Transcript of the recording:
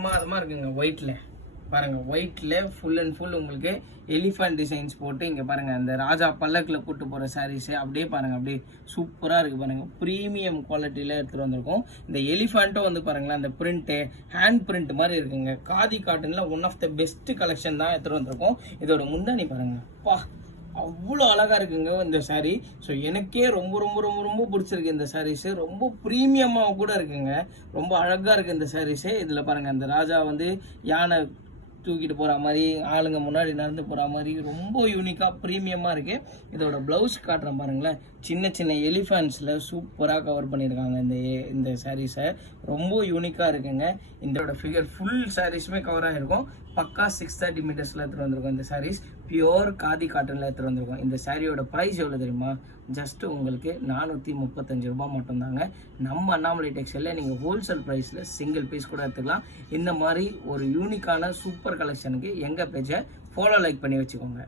பிரமாதமாக இருக்குங்க. ஒயிட்டில் பாருங்கள், ஒயிட்டில் ஃபுல் அண்ட் ஃபுல் உங்களுக்கு எலிஃபண்ட் டிசைன்ஸ் போட்டு இங்கே பாருங்கள் அந்த ராஜா பல்லக்கில் கூட்டு போகிற சாரீஸு அப்படியே பாருங்கள், அப்படியே சூப்பராக இருக்குது பாருங்கள். ப்ரீமியம் குவாலிட்டியில் எடுத்துகிட்டு வந்திருக்கோம். இந்த எலிஃபண்ட்டும் வந்து பாருங்களேன் அந்த பிரிண்ட்டு ஹேண்ட் பிரிண்ட் மாதிரி இருக்குங்க. காதி காட்டனில் one of the best collection தான் எடுத்துகிட்டு வந்திருக்கோம். இதோட முந்தானி பாருங்கள், பா அவ்வளோ அழகாக இருக்குங்க இந்த சாரீ. ஸோ எனக்கே ரொம்ப ரொம்ப ரொம்ப ரொம்ப பிடிச்சிருக்கு இந்த சாரீஸு. ரொம்ப ப்ரீமியமாக கூட இருக்குங்க, ரொம்ப அழகாக இருக்குது இந்த சாரீஸு. இதில் பாருங்கள் அந்த ராஜா வந்து யானை தூக்கிட்டு போகிற மாதிரி, ஆளுங்க முன்னாடி நடந்து போகிற மாதிரி ரொம்ப யூனிக்காக ப்ரீமியமாக இருக்குது. இதோட ப்ளவுஸ் காட்டுறேன் பாருங்களேன், சின்ன சின்ன எலிஃபண்ட்ஸில் சூப்பராக கவர் பண்ணியிருக்காங்க இந்த சாரீஸை. ரொம்ப யூனிக்காக இருக்குங்க. இதோட ஃபிகர் ஃபுல் சாரீஸுமே கவர் ஆகிருக்கும். பக்கா 630 மீட்டர்ஸில் எடுத்துகிட்டு வந்திருக்கோம். இந்த சாரீஸ் பியோர் காதி காட்டனில் எடுத்துகிட்டு வந்திருக்கோம். இந்த சாரியோட ப்ரைஸ் எவ்வளோ தெரியுமா? ஜஸ்ட்டு உங்களுக்கு 435 ரூபாய் மட்டும்தாங்க. நம்ம அண்ணாமலை டெக்ஸ்டைலில் நீங்கள் ஹோல்சேல் ப்ரைஸில் சிங்கிள் பீஸ் கூட எடுத்துக்கலாம். இந்த மாதிரி ஒரு யூனிக்கான சூப்பர் கலெக்ஷனுக்கு எங்கள் பேஜை ஃபாலோ லைக் பண்ணி வச்சுக்கோங்க.